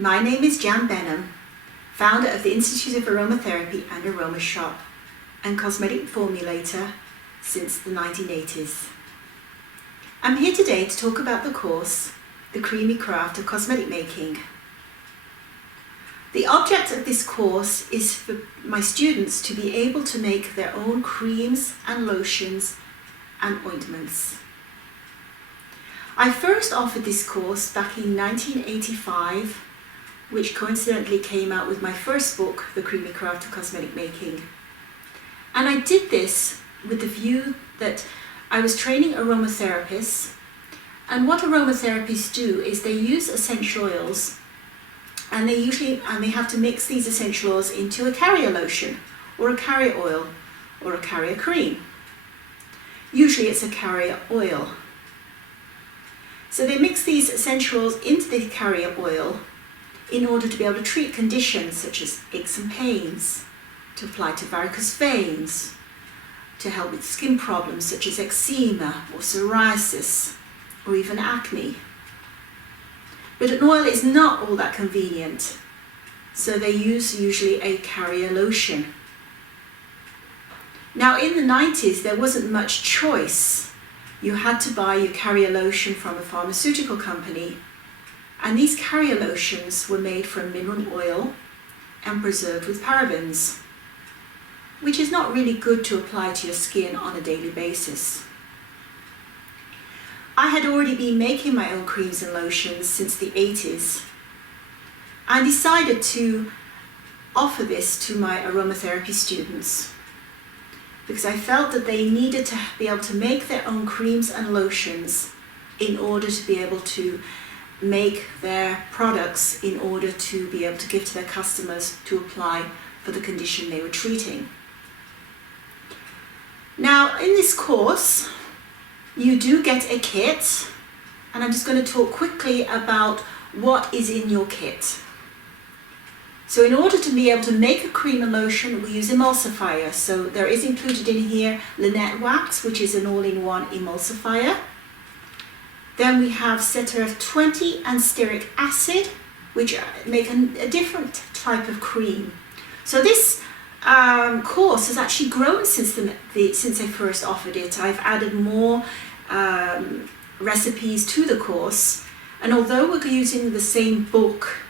My name is Jan Benham, founder of the Institute of Aromatherapy and Aroma Shop and cosmetic formulator since the 1980s. I'm here today to talk about the course, The Creamy Craft of Cosmetic Making. The object of this course is for my students to be able to make their own creams and lotions and ointments. I first offered this course back in 1985, which coincidentally came out with my first book, The Creamy Craft of Cosmetic Making. And I did this with the view that I was training aromatherapists, and what aromatherapists do is they use essential oils, and they have to mix these essential oils into a carrier lotion or a carrier oil or a carrier cream. Usually it's a carrier oil. So they mix these essential oils into the carrier oil in order to be able to treat conditions such as aches and pains, to apply to varicose veins, to help with skin problems such as eczema or psoriasis or even acne. But an oil is not all that convenient, so they use usually a carrier lotion. Now in the 90s there wasn't much choice. You had to buy your carrier lotion from a pharmaceutical company, and these carrier lotions were made from mineral oil and preserved with parabens, which is not really good to apply to your skin on a daily basis. I had already been making my own creams and lotions since the 80s. I decided to offer this to my aromatherapy students because I felt that they needed to be able to make their own creams and lotions in order to be able to make their products in order to be able to give to their customers to apply for the condition they were treating. Now in this course you do get a kit, and I'm just going to talk quickly about what is in your kit. So in order to be able to make a cream and lotion, we use emulsifier. So there is included in here linette wax, which is an all-in-one emulsifier. Then we have ceteris 20 and stearic acid, which make a different type of cream. So this course has actually grown since I first offered it. I've added more recipes to the course, and although we're using the same book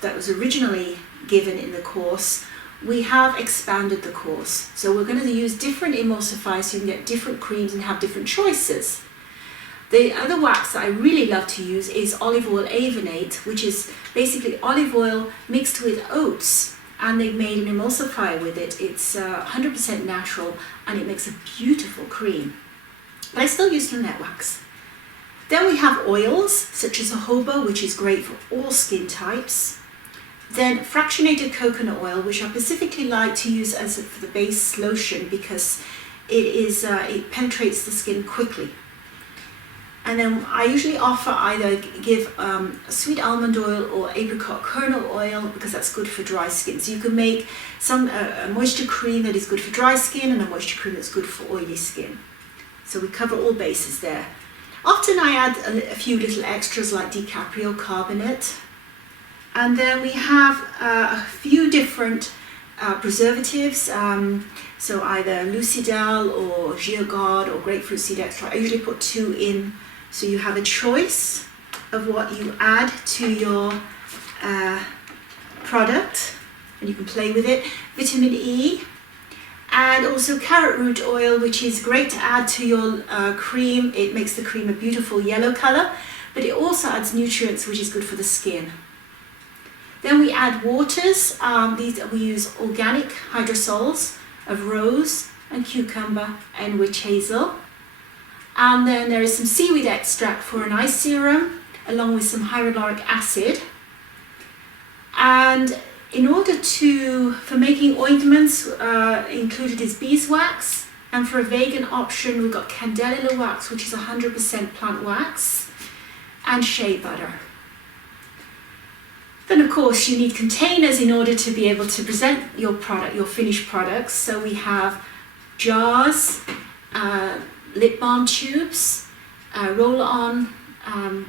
that was originally given in the course, we have expanded the course. So we're going to use different emulsifiers so you can get different creams and have different choices. The other wax that I really love to use is olive oil avonate, which is basically olive oil mixed with oats, and they've made an emulsifier with it. It's 100% natural and it makes a beautiful cream. But I still use linette wax. Then we have oils such as jojoba, which is great for all skin types. Then fractionated coconut oil, which I specifically like to use as for the base lotion because it penetrates the skin quickly. And then I usually give sweet almond oil or apricot kernel oil because that's good for dry skin. So you can make a moisture cream that is good for dry skin and a moisture cream that's good for oily skin. So we cover all bases there. Often I add a few little extras like DiCaprio carbonate. And then we have a few different preservatives. So either Lucidal or Geogod or grapefruit seed extract. I usually put 2 in. So you have a choice of what you add to your product, and you can play with it. Vitamin E, and also carrot root oil, which is great to add to your cream. It makes the cream a beautiful yellow color, but it also adds nutrients, which is good for the skin. Then we add waters. We use organic hydrosols of rose and cucumber and witch hazel. And then there is some seaweed extract for an eye serum, along with some hyaluronic acid. And in order for making ointments, included is beeswax. And for a vegan option, we've got candelilla wax, which is 100% plant wax, and shea butter. Then of course you need containers in order to be able to present your product, your finished products. So we have jars, lip balm tubes, roll-on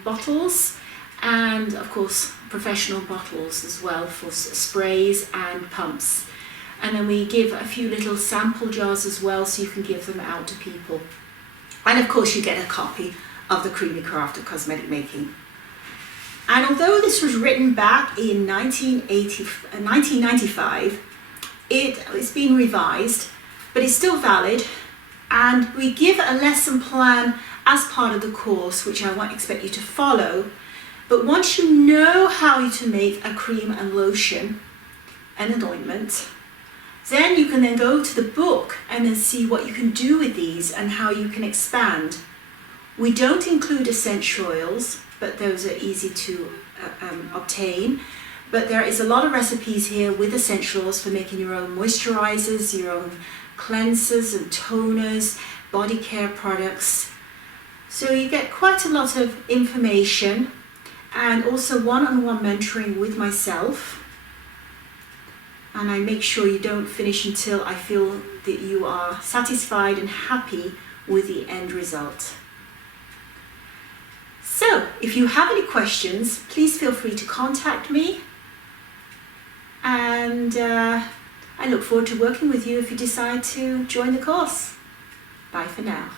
bottles, and of course professional bottles as well for sprays and pumps. And then we give a few little sample jars as well, so you can give them out to people. And of course you get a copy of the Creamy Craft of Cosmetic Making. And although this was written back in 1995, it's been revised, but it's still valid. And we give a lesson plan as part of the course, which I won't expect you to follow. But once you know how to make a cream and lotion and an ointment, then you can then go to the book and then see what you can do with these and how you can expand. We don't include essential oils, but those are easy to obtain. But there is a lot of recipes here with essential oils for making your own moisturisers, your own cleansers and toners, body care products. So you get quite a lot of information, and also one-on-one mentoring with myself. And I make sure you don't finish until I feel that you are satisfied and happy with the end result. So if you have any questions, please feel free to contact me. And I look forward to working with you if you decide to join the course. Bye for now.